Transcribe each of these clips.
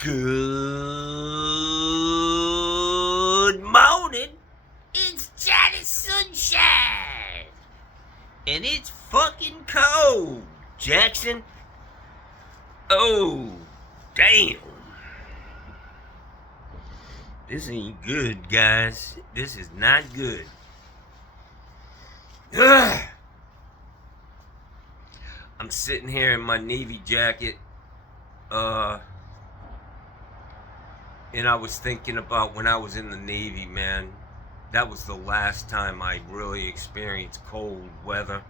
Good morning. It's Johnny Sunshine. And it's fucking cold, Jackson. Oh, damn. This ain't good, guys. This is not good. Ugh. I'm sitting here in my Navy jacket. And I was thinking about when I was in the Navy, man. That was the last time I really experienced cold weather.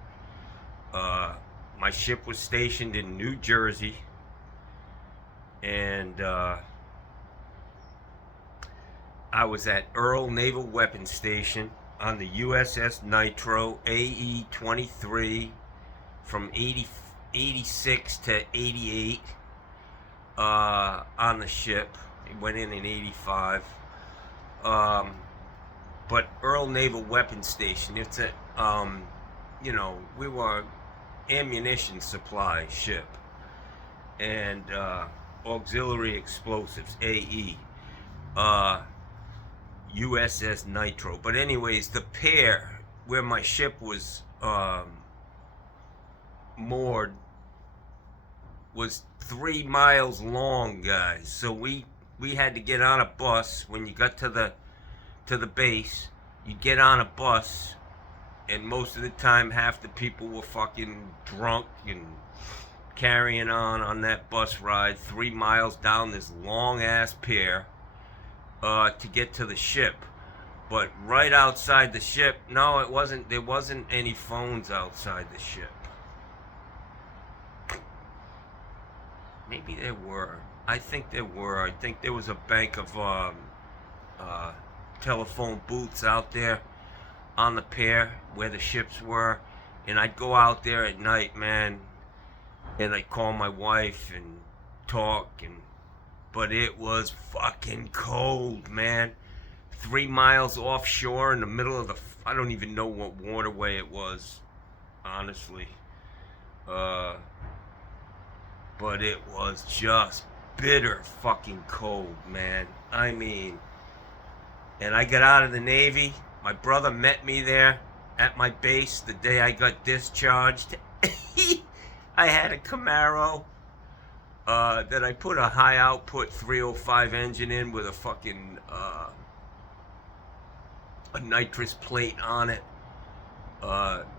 My ship was stationed in New Jersey, and I was at Earl Naval Weapons Station on the USS Nitro AE-23 from 86 to 88 on the ship. It went in 85. But Earl Naval Weapons Station, it's a, we were ammunition supply ship and auxiliary explosives, AE, USS Nitro. But anyways, the pier where my ship was moored was 3 miles long, guys. So we had to get on a bus. When you got to the base, you get on a bus, and most of the time half the people were fucking drunk and carrying on that bus ride 3 miles down this long ass pier to get to the ship. But right outside the ship, no, it wasn't. There wasn't any phones outside the ship. Maybe there were. I think there were. I think there was a bank of telephone booths out there on the pier where the ships were. And I'd go out there at night, man, and I'd call my wife and talk. But it was fucking cold, man. 3 miles offshore in the middle of the... I don't even know what waterway it was, honestly. But it was just bitter fucking cold, man. I mean, and I got out of the Navy. My brother met me there at my base the day I got discharged. I had a Camaro that I put a high output 305 engine in with a fucking a nitrous plate on it.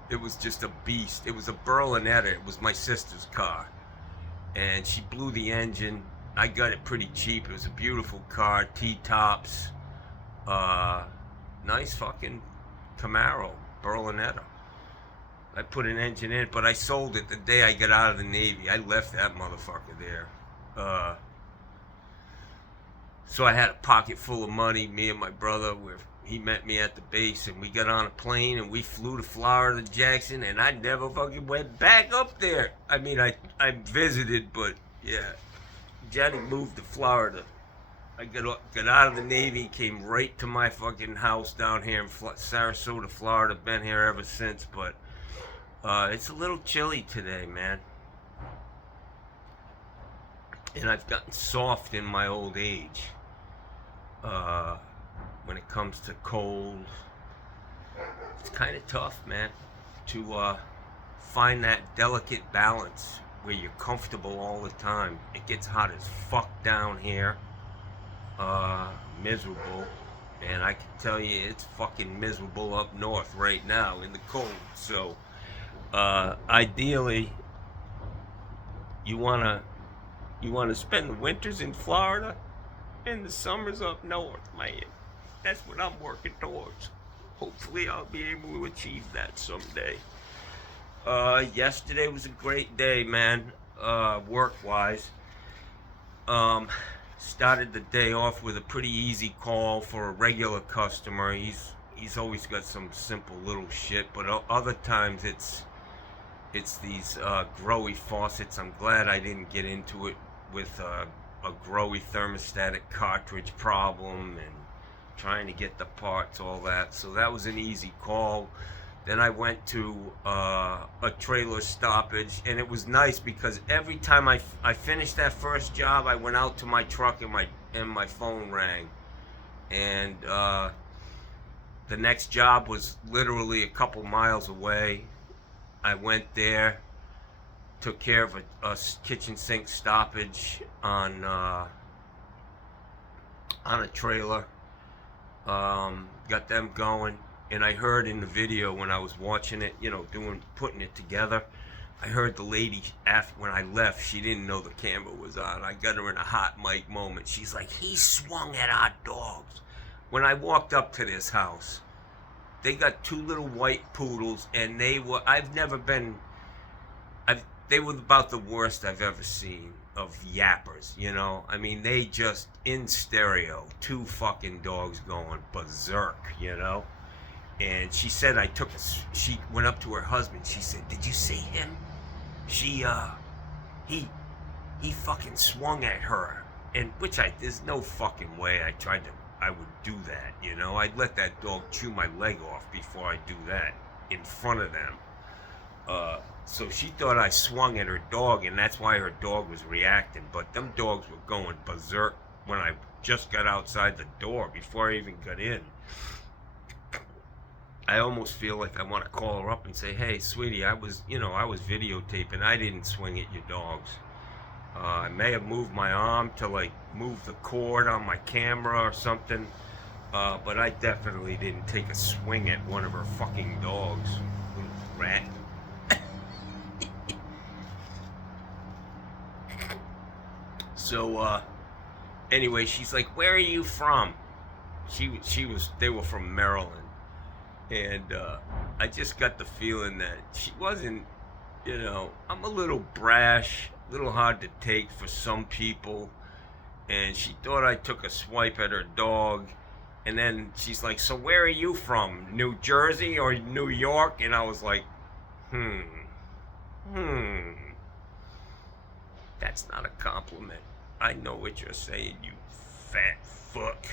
It was just a beast. It was a Berlinetta. It was my sister's car. And she blew the engine. I got it pretty cheap. It was a beautiful car, T-tops, nice fucking Camaro, Berlinetta. I put an engine in, but I sold it the day I got out of the Navy. I left that motherfucker there. So I had a pocket full of money, me and my brother, where he met me at the base, and we got on a plane, and we flew to Florida, Jackson, and I never fucking went back up there. I mean, I visited, but yeah, Johnny moved to Florida. I got out of the Navy, came right to my fucking house down here in Sarasota, Florida. Been here ever since, but it's a little chilly today, man. And I've gotten soft in my old age. When it comes to cold, it's kind of tough, man, to find that delicate balance where you're comfortable all the time. It gets hot as fuck down here, miserable, and I can tell you it's fucking miserable up north right now in the cold. So ideally, you wanna spend the winters in Florida and the summers up north, man. That's what I'm working towards. Hopefully I'll be able to achieve that someday. Yesterday was a great day, man, work-wise. Started the day off with a pretty easy call for a regular customer. He's always got some simple little shit, but other times it's these growy faucets. I'm glad I didn't get into it with a growy thermostatic cartridge problem and trying to get the parts, all that. So that was an easy call. Then I went to a trailer stoppage, and it was nice because every time I finished that first job, I went out to my truck and my phone rang, and the next job was literally a couple miles away. I went there, took care of a kitchen sink stoppage on a trailer, got them going. And I heard in the video when I was watching it, putting it together, I heard the lady, after when I left, she didn't know the camera was on. I got her in a hot mic moment. She's like, he swung at our dogs. When I walked up to this house, they got two little white poodles, and they were about the worst I've ever seen of yappers, I mean, they just, in stereo, two fucking dogs going berserk, And she said she went up to her husband. She said, did you see him? He fucking swung at her. And there's no fucking way I would do that, I'd let that dog chew my leg off before I do that in front of them. So she thought I swung at her dog, and that's why her dog was reacting. But them dogs were going berserk when I just got outside the door, before I even got in. I almost feel like I want to call her up and say, hey, sweetie, I was videotaping. I didn't swing at your dogs. I may have moved my arm to, move the cord on my camera or something. But I definitely didn't take a swing at one of her fucking dogs. Little rat. So, anyway, she's like, where are you from? They were from Maryland. And I just got the feeling that she wasn't, I'm a little brash, a little hard to take for some people. And she thought I took a swipe at her dog. And then she's like, so where are you from? New Jersey or New York? And I was like, That's not a compliment. I know what you're saying, you fat fuck.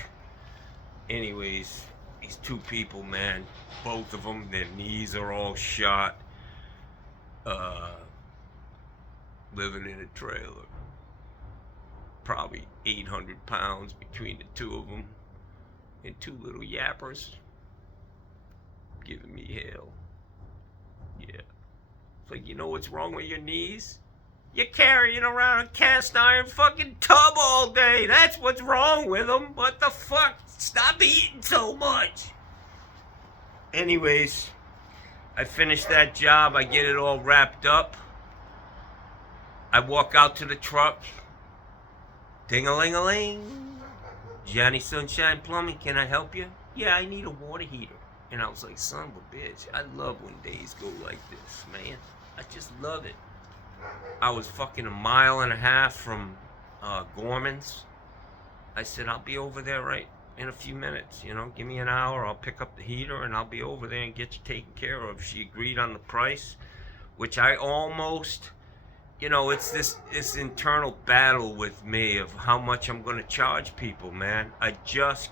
Anyways, these two people, man, both of them, their knees are all shot. Living in a trailer. Probably 800 pounds between the two of them. And two little yappers. Giving me hell. Yeah. It's like, you know what's wrong with your knees? You're carrying around a cast iron fucking tub all day. That's what's wrong with them. What the fuck? Stop eating so much. Anyways, I finish that job. I get it all wrapped up. I walk out to the truck. Ding-a-ling-a-ling. Johnny Sunshine Plumbing, can I help you? Yeah, I need a water heater. And I was like, son of a bitch, I love when days go like this, man. I just love it. I was fucking 1.5 miles from Gorman's. I said, I'll be over there right in a few minutes, give me an hour, I'll pick up the heater and I'll be over there and get you taken care of. She agreed on the price, which I almost, it's this internal battle with me of how much I'm going to charge people, man. I just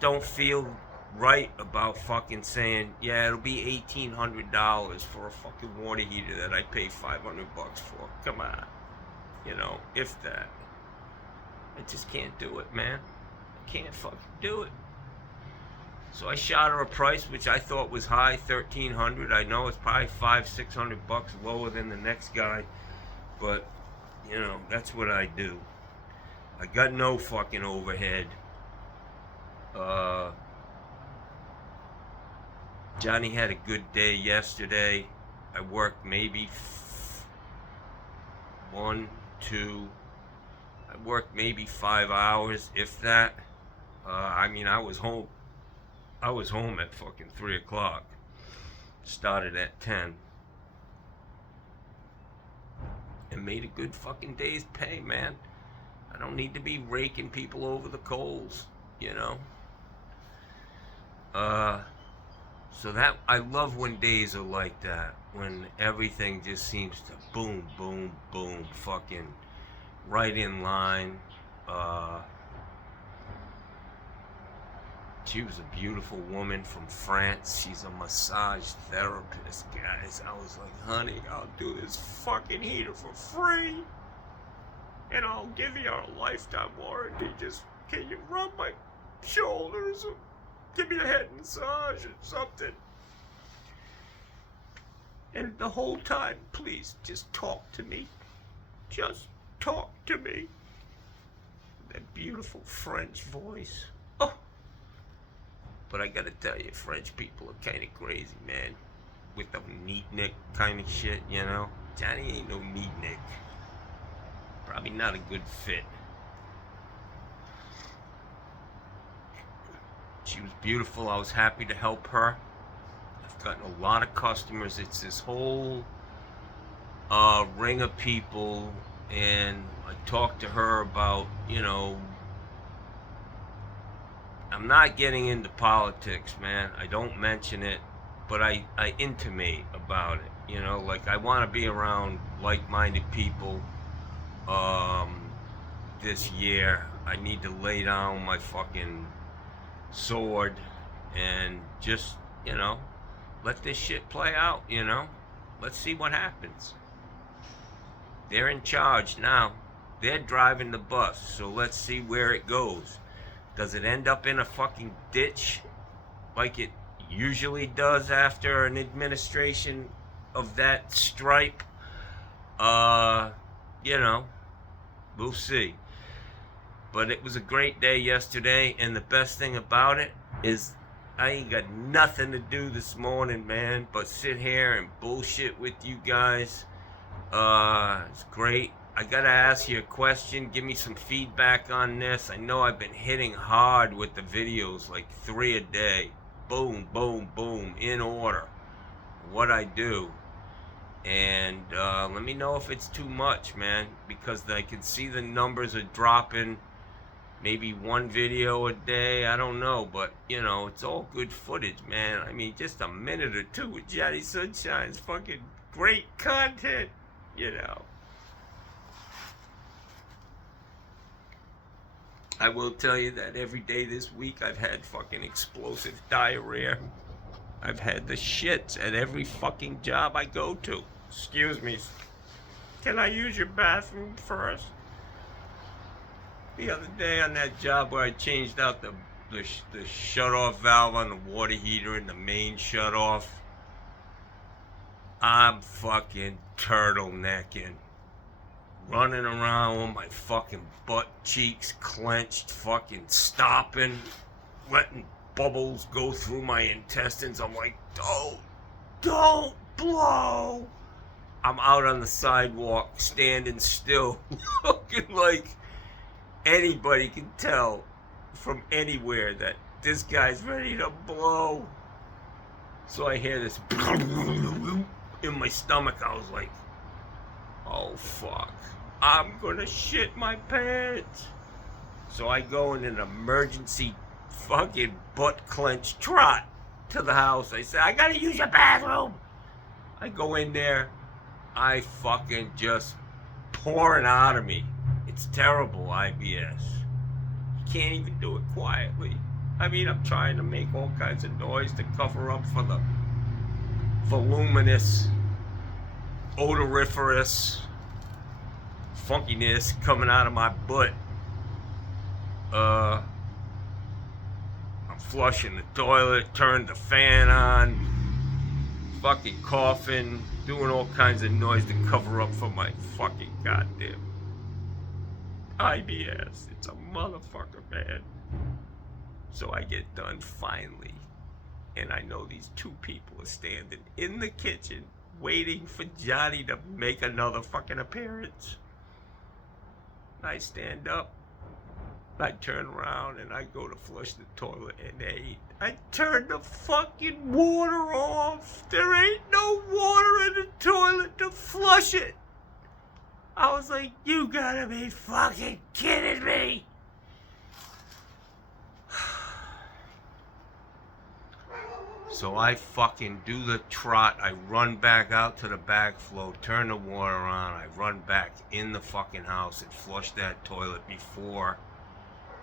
don't feel right about fucking saying, yeah, it'll be $1,800 for a fucking water heater that I pay $500 for. Come on. If that. I just can't do it, man. I can't fucking do it. So I shot her a price which I thought was high, $1,300. I know it's probably $500-600 lower than the next guy, but that's what I do. I got no fucking overhead. Johnny had a good day yesterday. I worked maybe I worked maybe 5 hours, if that. I was home. I was home at fucking 3 o'clock. Started at 10. And made a good fucking day's pay, man. I don't need to be raking people over the coals, So that, I love when days are like that. When everything just seems to boom, boom, boom, fucking right in line. She was a beautiful woman from France. She's a massage therapist, guys. I was like, honey, I'll do this fucking heater for free. And I'll give you a lifetime warranty. Just, can you rub my shoulders or give me a head massage or something? And the whole time, please, just talk to me. Just talk to me. That beautiful French voice. Oh. But I gotta tell you, French people are kind of crazy, man. With the neatnik kind of shit, you know? Johnny ain't no neatnik. Probably not a good fit. She was beautiful. I was happy to help her. I've gotten a lot of customers. It's this whole ring of people, and I talked to her about, you know, I'm not getting into politics, man. I don't mention it, but I intimate about it. You know, like I want to be around like-minded people. This year, I need to lay down my fucking sword and just, you know, let this shit play out, you know? Let's see what happens. They're in charge now. They're driving the bus, so let's see where it goes. Does it end up in a fucking ditch like it usually does after an administration of that stripe? You know, we'll see. But it was a great day yesterday, and the best thing about it is I ain't got nothing to do this morning, man, but sit here and bullshit with you guys. It's great. I gotta ask you a question. Give me some feedback on this. I know I've been hitting hard with the videos, like 3 a day. Boom, boom, boom, in order. What I do. And let me know if it's too much, man, because I can see the numbers are dropping. Maybe 1 video a day, I don't know, but you know, it's all good footage, man. I mean, just a minute or 2 with Johnny Sunshine's fucking great content, you know. I will tell you that every day this week I've had fucking explosive diarrhea. I've had the shits at every fucking job I go to. Excuse me. Can I use your bathroom first? The other day on that job where I changed out the shut-off valve on the water heater and the main shut-off, I'm fucking turtlenecking. Running around with my fucking butt cheeks clenched, fucking stopping, letting bubbles go through my intestines. I'm like, don't blow. I'm out on the sidewalk, standing still, looking like anybody can tell from anywhere that this guy's ready to blow. So I hear this in my stomach. I was like, oh fuck, I'm gonna shit my pants. So I go in an emergency fucking butt clench trot to the house. I say, I gotta use your bathroom. I go in there. I fucking just pouring out of me. It's terrible, IBS. You can't even do it quietly. I mean, I'm trying to make all kinds of noise to cover up for the voluminous, odoriferous funkiness coming out of my butt. I'm flushing the toilet, turned the fan on, fucking coughing, doing all kinds of noise to cover up for my fucking goddamn IBS. It's a motherfucker, man. So I get done finally, and I know these 2 people are standing in the kitchen waiting for Johnny to make another fucking appearance. I stand up, I turn around, and I go to flush the toilet, and I turn the fucking water off. There ain't no water in the toilet to flush it. I was like, you gotta be fucking kidding me. So I fucking do the trot. I run back out to the backflow, turn the water on. I run back in the fucking house and flush that toilet before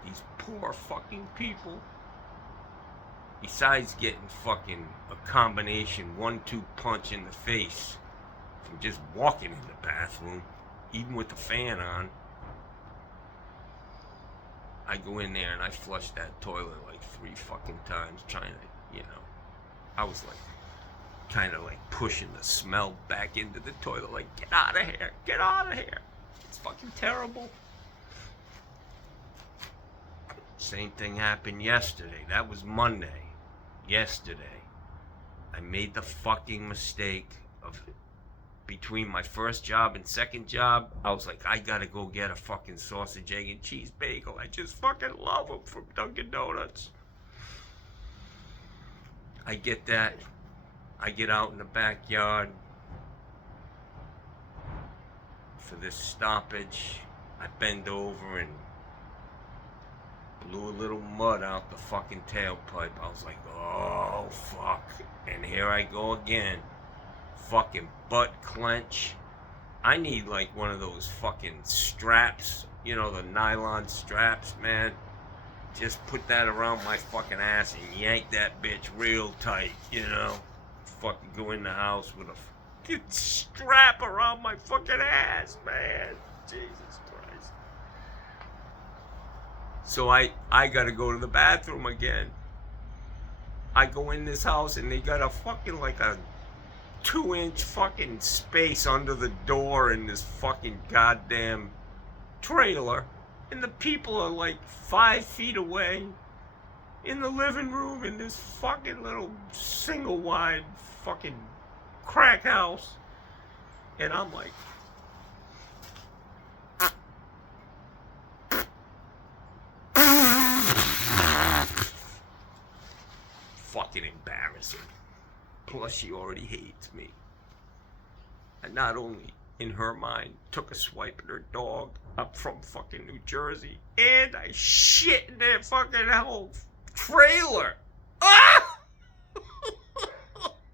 these poor fucking people Besides getting fucking a combination 1-2 punch in the face from just walking in the bathroom, even with the fan on, I go in there and I flush that toilet like 3 fucking times trying to, I was like, kind of like pushing the smell back into the toilet, like, get out of here, get out of here. It's fucking terrible. Same thing happened yesterday. That was Monday. Yesterday, I made the fucking mistake of, between my first job and second job, I was like, I gotta go get a fucking sausage, egg, and cheese bagel. I just fucking love them from Dunkin' Donuts. I get that. I get out in the backyard for this stoppage. I bend over and blew a little mud out the fucking tailpipe. I was like, oh, fuck. And here I go again. Fucking butt clench. I need like one of those fucking straps, the nylon straps, man. Just put that around my fucking ass and yank that bitch real tight, Fucking go in the house with a fucking strap around my fucking ass, man. Jesus Christ. So I gotta go to the bathroom again. I go in this house and they got a fucking like a 2-inch fucking space under the door in this fucking goddamn trailer. And the people are like 5 feet away in the living room in this fucking little single wide fucking crack house. And I'm like, fucking embarrassing. Plus she already hates me. And not only, in her mind, took a swipe at her dog up from fucking New Jersey, and I shit in their fucking whole trailer. Ah!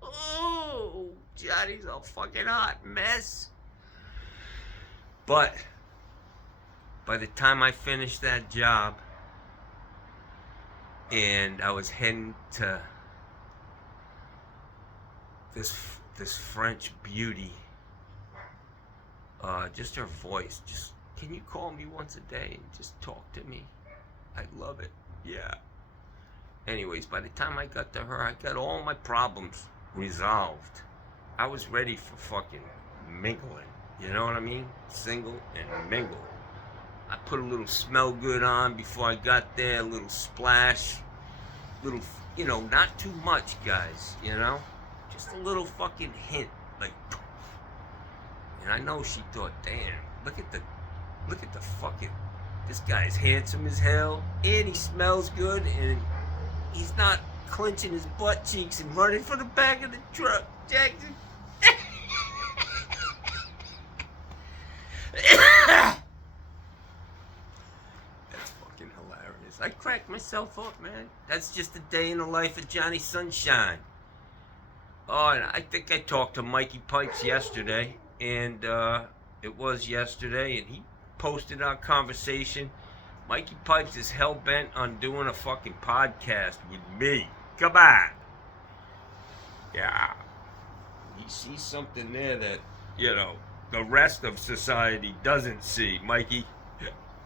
Oh, Johnny's a fucking hot mess. But by the time I finished that job and I was heading to this French beauty, just her voice, just, can you call me once a day and just talk to me? I love it. Yeah. Anyways, by the time I got to her, I got all my problems resolved. I was ready for fucking mingling. You know what I mean? Single and mingle. I put a little smell good on before I got there, a little splash, little, not too much, guys, Just a little fucking hint, like, and I know she thought, damn, look at the fucking, this guy's handsome as hell, and he smells good, and he's not clenching his butt cheeks and running for the back of the truck, Jackson. That's fucking hilarious. I cracked myself up, man. That's just a day in the life of Johnny Sunshine. Oh, and I think I talked to Mikey Pipes yesterday, and it was yesterday, and he posted our conversation. Mikey Pipes is hell-bent on doing a fucking podcast with me. Come on. Yeah. He sees something there that, the rest of society doesn't see. Mikey,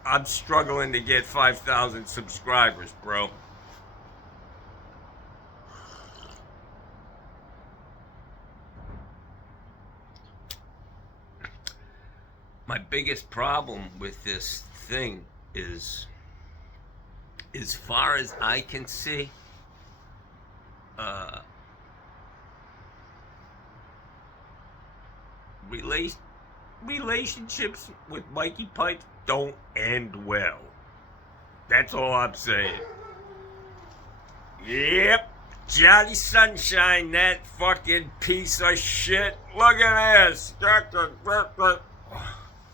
I'm struggling to get 5,000 subscribers, bro. My biggest problem with this thing is, as far as I can see, relationships with Mikey Pipes don't end well. That's all I'm saying. Yep, Johnny Sunshine, that fucking piece of shit. Look at this.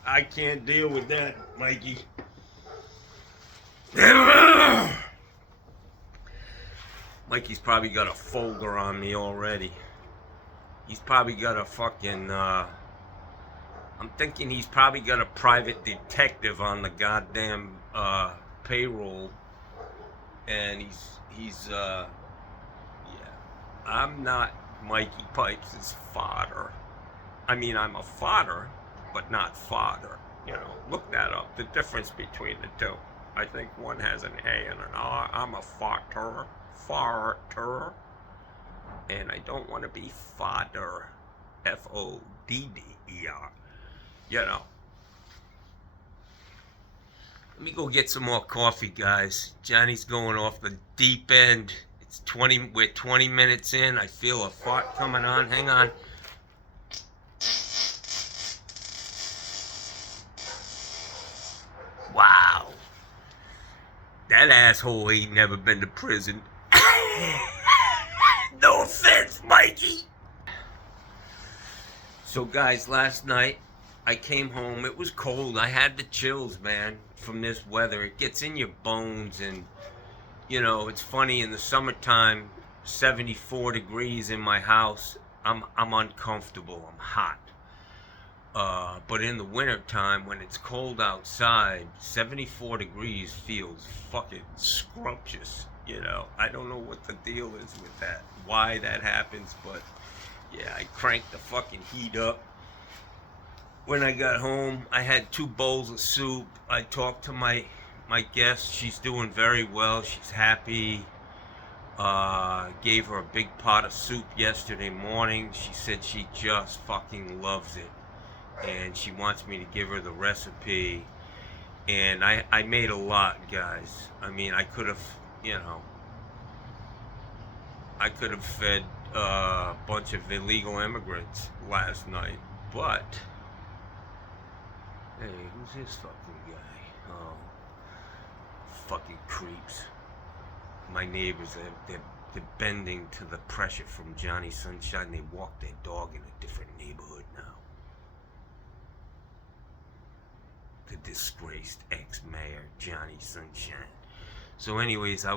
I can't deal with that, Mikey. Mikey's probably got a folder on me already. He's probably got a fucking, I'm thinking he's probably got a private detective on the goddamn, payroll. And he's I'm not Mikey Pipes' fodder. I mean, I'm a fodder, but not fodder. You know, look that up. The difference between the two. I think one has an A and an R. I'm a farter. Farter. And I don't want to be fodder. Fodder. You know. Let me go get some more coffee, guys. Johnny's going off the deep end. It's 20. We're 20 minutes in. I feel a fart coming on. Hang on. Wow. That asshole ain't never been to prison. No offense, Mikey. So, guys, last night I came home. It was cold. I had the chills, man, from this weather. It gets in your bones, and you know, it's funny, in the summertime, 74 degrees in my house, I'm uncomfortable. I'm hot. But in the wintertime, when it's cold outside, 74 degrees feels fucking scrumptious. You know, I don't know what the deal is with that, why that happens, but yeah, I cranked the fucking heat up. When I got home, I had 2 bowls of soup. I talked to my guest. She's doing very well. She's happy. Gave her a big pot of soup yesterday morning. She said she just fucking loves it. And she wants me to give her the recipe. And I made a lot, guys. I mean, I could have, you know, I could have fed a bunch of illegal immigrants last night. But, hey, who's this fucking guy? Oh, fucking creeps. My neighbors, they're bending to the pressure from Johnny Sunshine. They walk their dog in a different neighborhood now. The disgraced ex-mayor, Johnny Sunshine. So anyways, I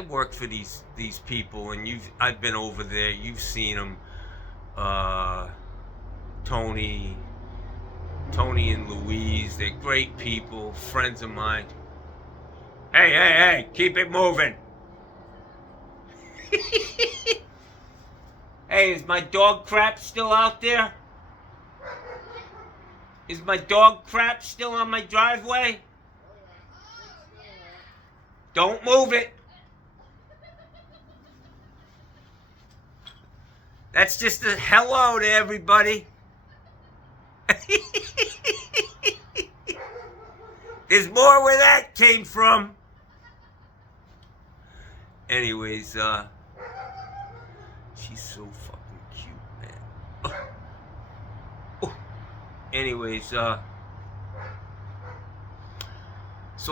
worked for these people, and I've been over there. You've seen them. Tony and Louise, they're great people, friends of mine. Hey, keep it moving. Hey, is my dog crap still out there? Is my dog crap still on my driveway? Don't move it. That's just a hello to everybody. There's more where that came from. Anyways, she's so fucking cute, man. Oh. Anyways, so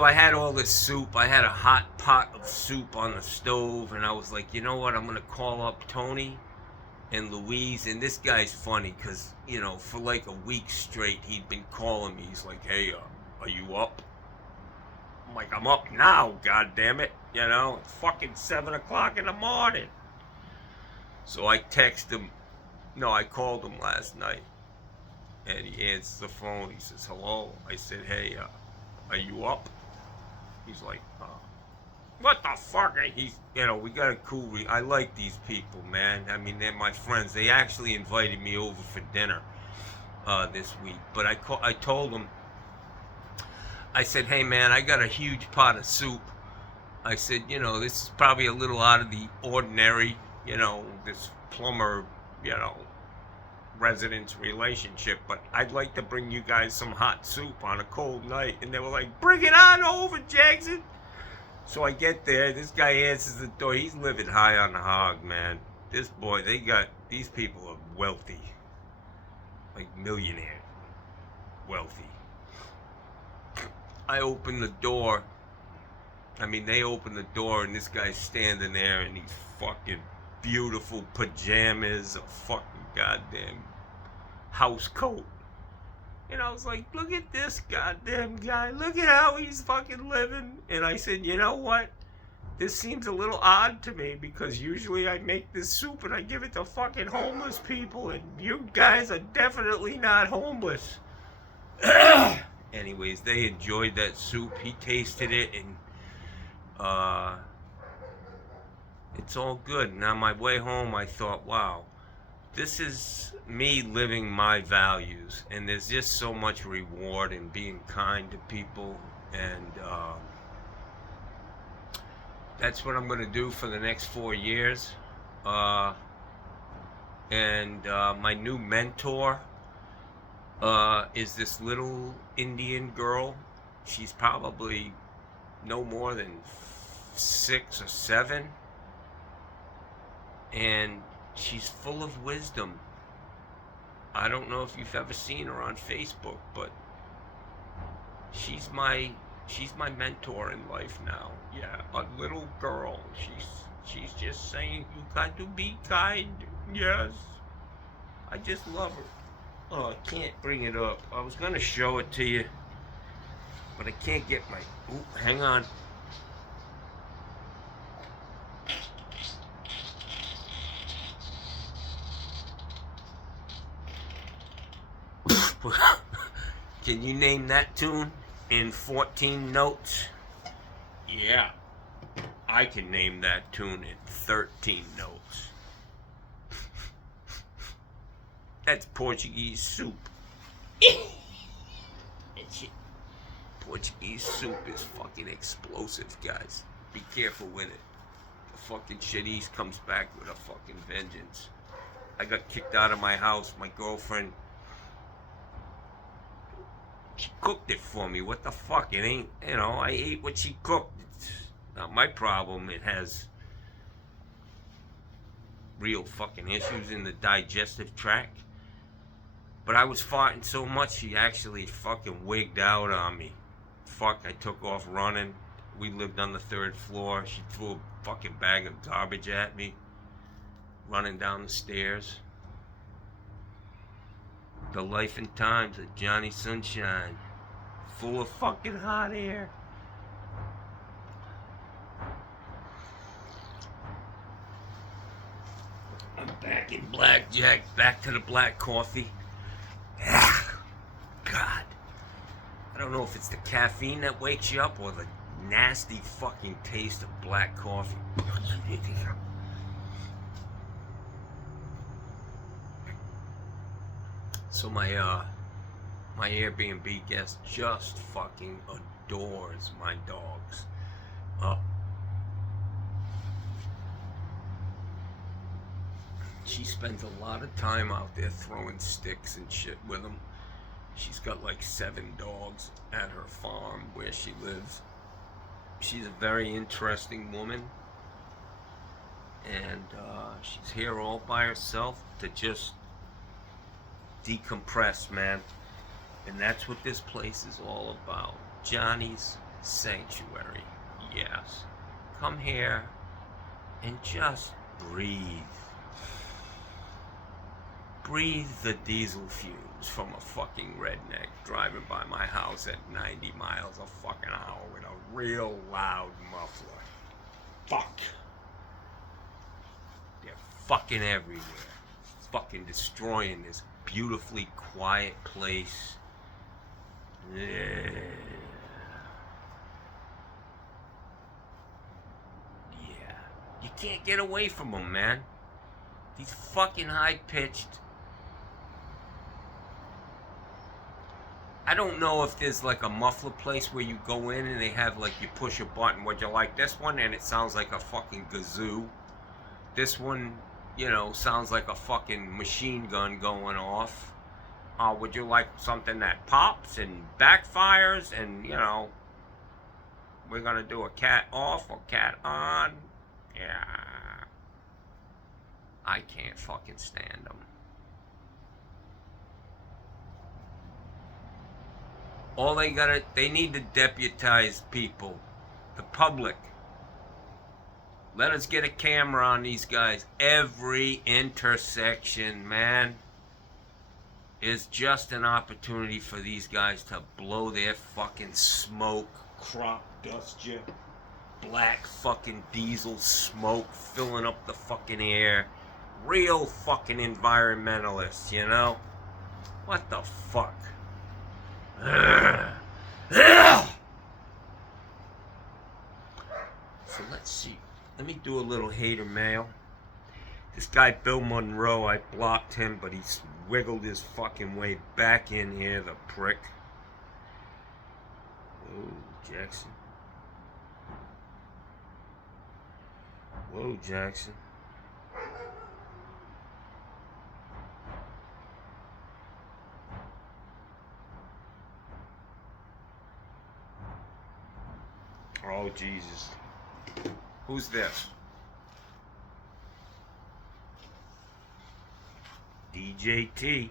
I had all this soup. I had a hot pot of soup on the stove, and I was like, you know what? I'm gonna call up Tony and Louise. And this guy's funny, because, you know, for like a week straight, he'd been calling me. He's like, hey, are you up? I'm like, I'm up now, goddammit. You know, it's fucking 7 o'clock in the morning. So I texted him. No, I called him last night. And he answers the phone. He says, hello. I said, hey, are you up? He's like, what the fuck? He's, you know, we got a cool, I like these people, man. I mean, they're my friends. They actually invited me over for dinner this week. But I told them, I said, hey, man, I got a huge pot of soup. I said, you know, this is probably a little out of the ordinary, you know, this plumber, you know, residence relationship, but I'd like to bring you guys some hot soup on a cold night. And they were like, bring it on over, Jackson. So I get there, this guy answers the door. He's living high on the hog, man. This boy, these people are wealthy. Like millionaire wealthy. I open the door. I mean, they open the door, and this guy's standing there in these fucking beautiful pajamas, a fucking goddamn house coat. And I was like, look at this goddamn guy. Look at how he's fucking living. And I said, you know what? This seems a little odd to me, because usually I make this soup and I give it to fucking homeless people, and you guys are definitely not homeless. Anyways, they enjoyed that soup. He tasted it, and it's all good. And on my way home, I thought, wow, this is me living my values, and there's just so much reward in being kind to people, and that's what I'm going to do for the next 4 years. Uh, and my new mentor is this little Indian girl. She's probably no more than 6 or 7, and she's full of wisdom. I don't know if you've ever seen her on Facebook, but she's my mentor in life now. Yeah, a little girl. She's just saying you got to be kind. Yes, I just love her. Oh, I can't bring it up. I was gonna show it to you, but I can't get my. Ooh, hang on. Can you name that tune in 14 notes? Yeah, I can name that tune in 13 notes. That's Portuguese soup. Portuguese soup is fucking explosive, guys. Be careful with it. The fucking shitties comes back with a fucking vengeance. I got kicked out of my house. My girlfriend, she cooked it for me. What the fuck? It ain't, I ate what she cooked. It's not my problem. It has real fucking issues in the digestive tract. But I was farting so much, she actually fucking wigged out on me. Fuck, I took off running. We lived on the 3rd floor. She threw a fucking bag of garbage at me, running down the stairs. The life and times of Johnny Sunshine, full of fucking hot air. I'm back in blackjack, back to the black coffee. God. I don't know if it's the caffeine that wakes you up or the nasty fucking taste of black coffee. So my Airbnb guest just fucking adores my dogs. She spends a lot of time out there throwing sticks and shit with them. She's got like 7 dogs at her farm where she lives. She's a very interesting woman, and she's here all by herself to just decompress, man. And that's what this place is all about. Johnny's Sanctuary. Yes. Come here and just breathe. Breathe the diesel fumes from a fucking redneck driving by my house at 90 miles a fucking hour with a real loud muffler. Fuck. They're fucking everywhere. Fucking destroying this beautifully quiet place. Yeah. You can't get away from them, man. These fucking high-pitched. I don't know if there's like a muffler place where you go in and they have like, you push a button. Would you like this one? And it sounds like a fucking kazoo. This one, sounds like a fucking machine gun going off. Would you like something that pops and backfires and, we're gonna do a cat off or cat on? Yeah. I can't fucking stand them. All they need to deputize people, the public. Let us get a camera on these guys. Every intersection, man, is just an opportunity for these guys to blow their fucking smoke, crop dust you, black fucking diesel smoke filling up the fucking air. Real fucking environmentalists, What the fuck? So let's see. Let me do a little hater mail. This guy Bill Monroe, I blocked him, but he's wiggled his fucking way back in here, the prick. Whoa, Jackson. Whoa, Jackson. Oh, Jesus. Who's this? DJT.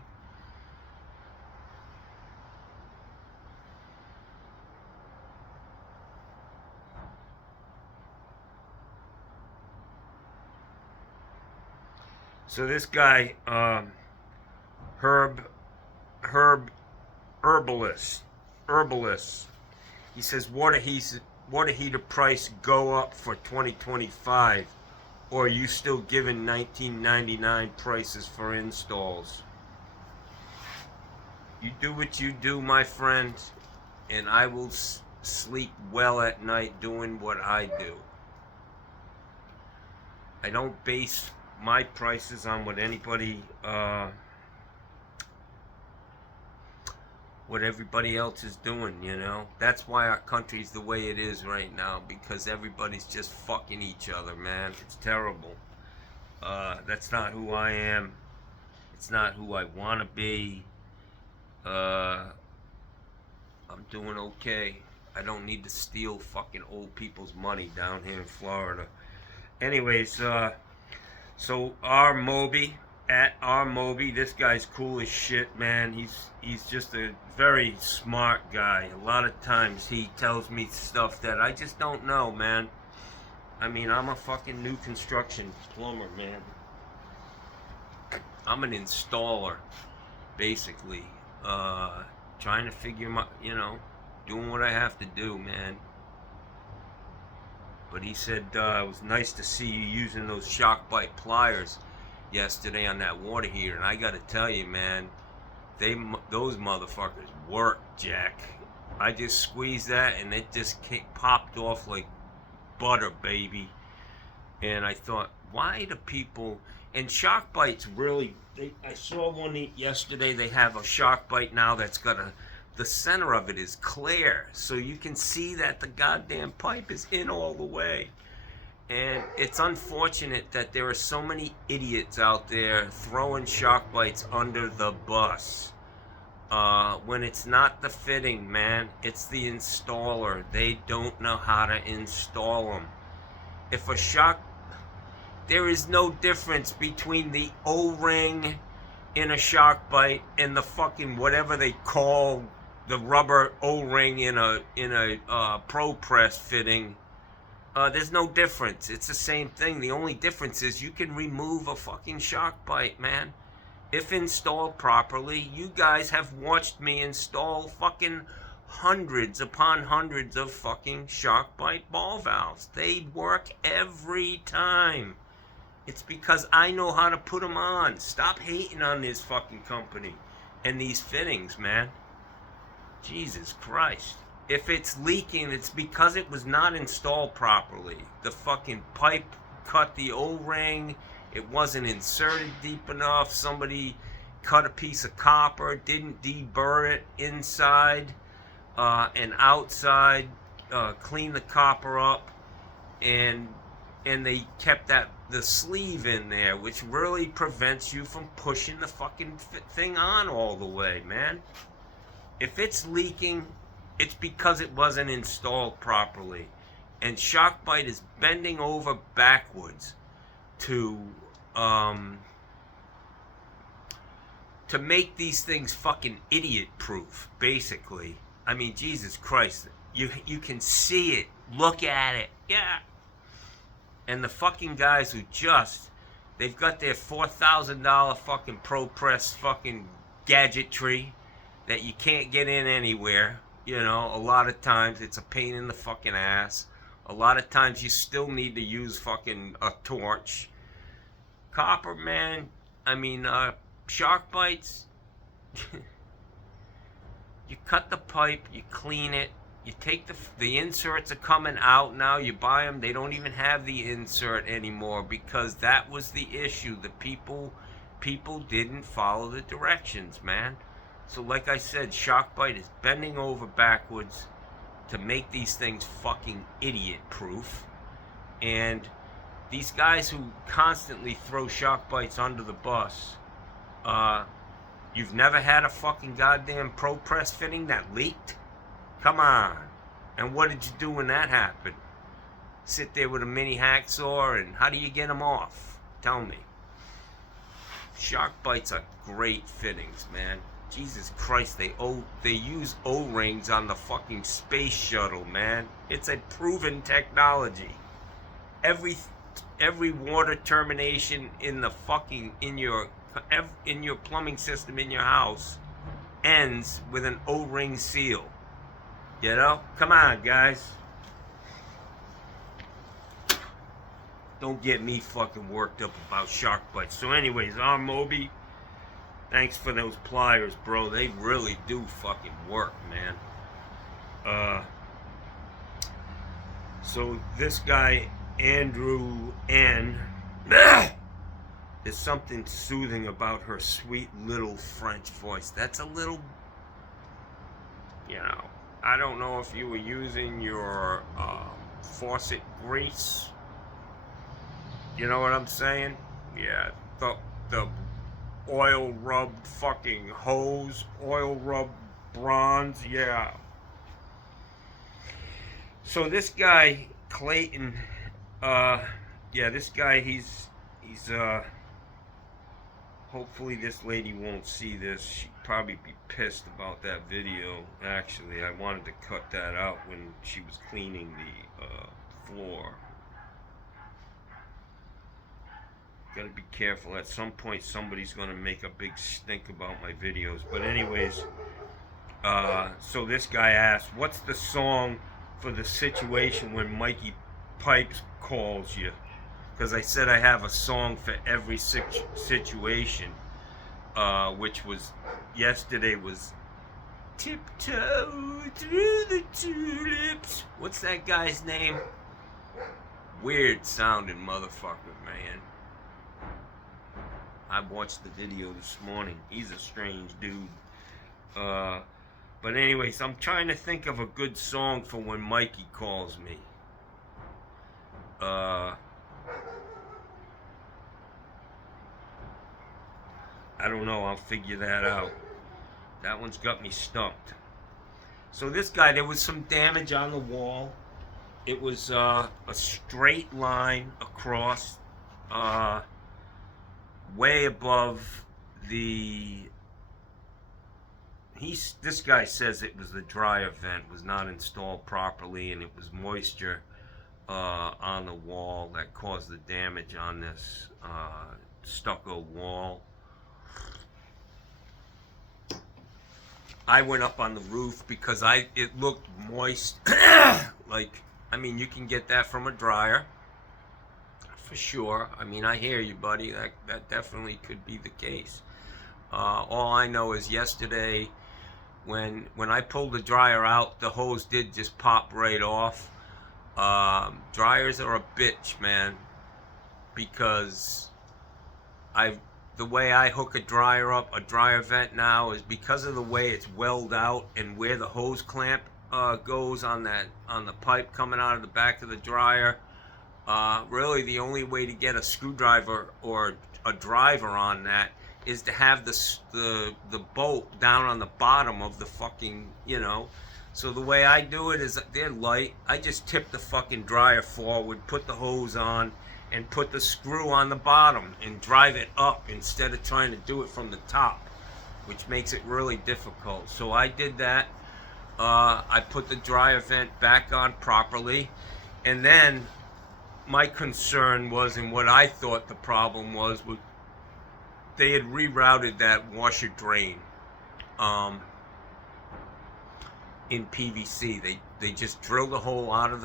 So this guy, Herb Herbalist, he says water heater price go up for 2025, or are you still giving 1999 prices for installs? You do what you do, my friend, and I will sleep well at night doing what I do. I don't base my prices on what anybody, what everybody else is doing, you know. That's why our country's the way it is right now, because everybody's just fucking each other, man. It's terrible. That's not who I am. It's not who I want to be. I'm doing okay. I don't need to steal fucking old people's money down here in Florida. Anyways, so R Moby, at R Moby, this guy's cool as shit, man. He's just a very smart guy. A lot of times he tells me stuff that I just don't know, man. I mean, I'm a fucking new construction plumber, man. I'm an installer, basically. Trying to figure my, doing what I have to do, man. But he said it was nice to see you using those shock bite pliers yesterday on that water heater. And I got to tell you, man, those motherfuckers work, Jack. I just squeezed that and it just popped off like butter, baby. And I thought, why do people... And shock bites really... I saw one yesterday. They have a shock bite now that's got the center of it is clear, so you can see that the goddamn pipe is in all the way. And it's unfortunate that there are so many idiots out there throwing shock bites under the bus. When it's not the fitting, man, it's the installer. They don't know how to install them. If a shock... There is no difference between the O-ring in a shock bite and the fucking whatever they call the rubber O-ring in a Pro Press fitting. There's no difference. It's the same thing. The only difference is you can remove a fucking shock bite, man. If installed properly. You guys have watched me install fucking hundreds upon hundreds of fucking shock bite ball valves. They work every time. It's because I know how to put them on. Stop hating on this fucking company and these fittings, man. Jesus Christ. If it's leaking, it's because it was not installed properly. The fucking pipe cut the O-ring. It wasn't inserted deep enough. Somebody cut a piece of copper, didn't deburr it inside and outside, clean the copper up, and they kept the sleeve in there, which really prevents you from pushing the fucking thing on all the way, man. If it's leaking, it's because it wasn't installed properly. And Shockbite is bending over backwards to make these things fucking idiot-proof, basically. I mean, Jesus Christ. You can see it. Look at it. Yeah. And the fucking guys who they've got their $4,000 fucking Pro Press fucking gadgetry that you can't get in anywhere. You know, a lot of times it's a pain in the fucking ass. A lot of times you still need to use fucking a torch. Copper, man, I mean, shark bites, you cut the pipe, you clean it, You take the inserts are coming out now. You buy them. They don't even have the insert anymore because that was the issue. The people didn't follow the directions, man. So like I said, Shockbite is bending over backwards to make these things fucking idiot proof. And these guys who constantly throw Shockbites under the bus, you've never had a fucking goddamn Pro Press fitting that leaked? Come on. And what did you do when that happened? Sit there with a mini hacksaw, and how do you get them off? Tell me. Shockbites are great fittings, man. Jesus Christ, they use O-rings on the fucking space shuttle, man. It's a proven technology. Every water termination in the fucking in your plumbing system in your house ends with an O-ring seal. You know? Come on, guys. Don't get me fucking worked up about Shockbites. So anyways, Moby, thanks for those pliers, bro. They really do fucking work, man. So this guy, Andrew N. There's something soothing about her sweet little French voice. That's a little, you know, I don't know if you were using your faucet grease. You know what I'm saying? Yeah, the oil rubbed fucking hose, oil rubbed bronze, yeah. So this guy, Clayton, this guy, he's hopefully this lady won't see this. She'd probably be pissed about that video. Actually, I wanted to cut that out when she was cleaning the floor. Gotta be careful. At some point, somebody's gonna make a big stink about my videos. But anyways, so this guy asked, what's the song for the situation when Mikey Pipes calls you? Because I said I have a song for every situation, which was, yesterday was Tiptoe Through the Tulips. What's that guy's name? Weird sounding motherfucker, man. I watched the video this morning. He's a strange dude. But anyways, I'm trying to think of a good song for when Mikey calls me. I don't know. I'll figure that out. That one's got me stumped. So this guy, there was some damage on the wall. It was a straight line across, way above the. This guy says it was the dryer vent was not installed properly, and it was moisture on the wall that caused the damage on this stucco wall. I went up on the roof because it looked moist. Like, I mean, you can get that from a dryer for sure. I mean, I hear you, buddy. That definitely could be the case. All I know is yesterday, when I pulled the dryer out, the hose did just pop right off. Dryers are a bitch, man, because the way I hook a dryer up, a dryer vent now, is because of the way it's welled out and where the hose clamp goes on the pipe coming out of the back of the dryer. Really, the only way to get a screwdriver or a driver on that is to have the bolt down on the bottom of the fucking, you know. So the way I do it is, they're light. I just tip the fucking dryer forward, put the hose on, and put the screw on the bottom and drive it up instead of trying to do it from the top, which makes it really difficult. So I did that. I put the dryer vent back on properly, and then my concern was, and what I thought the problem was they had rerouted that washer drain in PVC. They just drilled a hole out of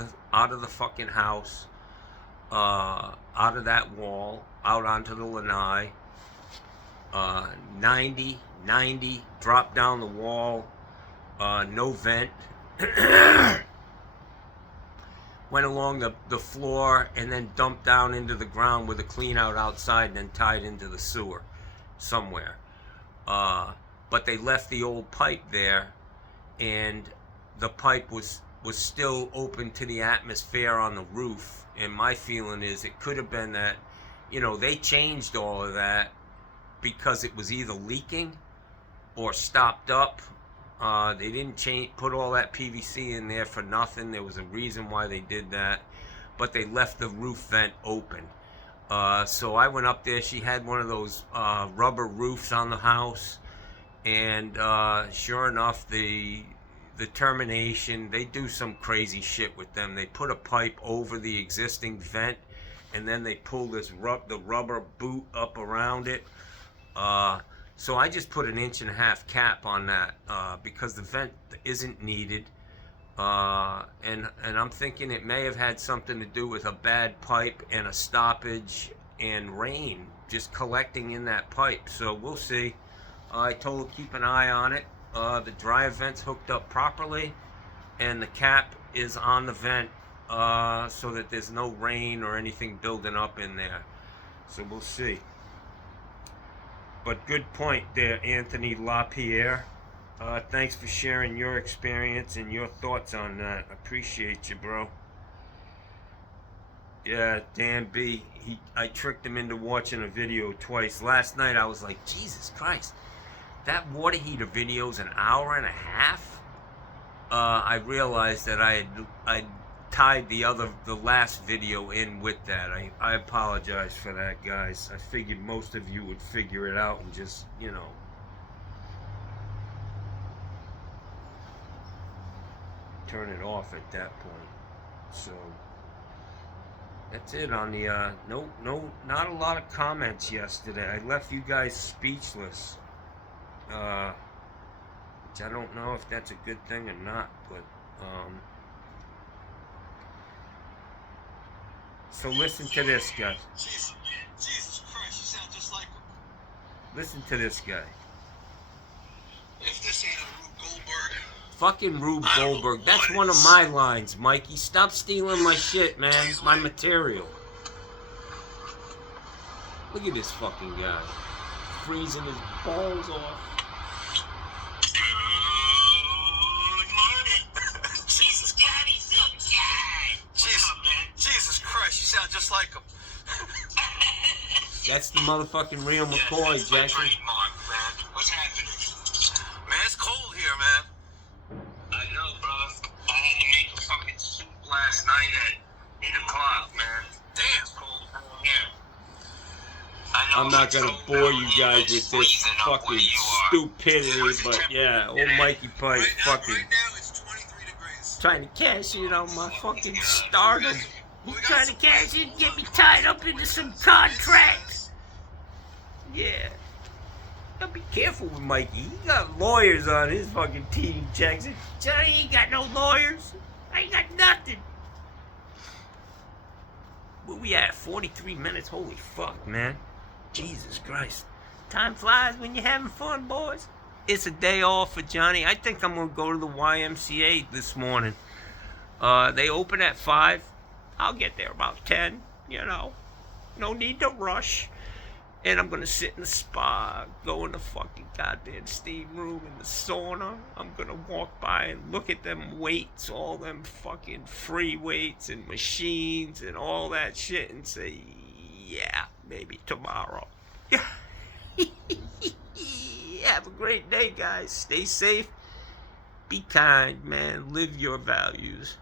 the fucking house, out of that wall, out onto the lanai. 90, drop down the wall, no vent, went along the floor and then dumped down into the ground with a clean out outside and then tied into the sewer somewhere. But they left the old pipe there, and the pipe was still open to the atmosphere on the roof. And my feeling is it could have been that, they changed all of that because it was either leaking or stopped up. They didn't put all that PVC in there for nothing. There was a reason why they did that, but they left the roof vent open. So I went up there. She had one of those rubber roofs on the house, and sure enough, the termination, they do some crazy shit with them. They put a pipe over the existing vent, and then they pull the rubber boot up around it. So I just put an 1.5-inch cap on that because the vent isn't needed. And I'm thinking it may have had something to do with a bad pipe and a stoppage and rain just collecting in that pipe. So we'll see. I told her keep an eye on it. The dry vent's hooked up properly, and the cap is on the vent so that there's no rain or anything building up in there. So we'll see. But good point there, Anthony LaPierre. Thanks for sharing your experience and your thoughts on that. Appreciate you, bro. Yeah, Dan B. I tricked him into watching a video twice. Last night I was like, Jesus Christ, that water heater video's an hour and a half? I realized that I tied the last video in with that. I apologize for that, guys. I figured most of you would figure it out and just, turn it off at that point. So that's it on the not a lot of comments yesterday. I left you guys speechless. Which I don't know if that's a good thing or not, but so listen to this guy. Jesus Christ, you sound just like him. Listen to this guy. If this ain't a Rube Goldberg. Fucking Rube Goldberg. That's one of my lines, Mikey. Stop stealing my shit, man. My material. Look at this fucking guy. Freezing his balls off. Good morning. Jesus, Johnny, Jesus Christ, you sound just like him. That's the motherfucking real McCoy, Jackson. What's happening? Man, it's cold here, man. I know, bro. I had to make a fucking soup last night at 8 o'clock, man. Damn. It's cold down here. I'm not gonna bore you guys with this fucking stupidity, but yeah, old Mikey Pike fucking right now it's 23 degrees. trying to cash in on my fucking stardom. He's trying to cash in, get me tied up into some contracts. Yeah. Gotta be careful with Mikey. He got lawyers on his fucking team, Jackson. Johnny ain't got no lawyers. I ain't got nothing. Where we at? 43 minutes? Holy fuck, man. Jesus Christ. Time flies when you're having fun, boys. It's a day off for Johnny. I think I'm going to go to the YMCA this morning. They open at 5. I'll get there about 10, No need to rush. And I'm going to sit in the spa, go in the fucking goddamn steam room, in the sauna. I'm going to walk by and look at them weights, all them fucking free weights and machines and all that shit and say, yeah, maybe tomorrow. Have a great day, guys. Stay safe. Be kind, man. Live your values.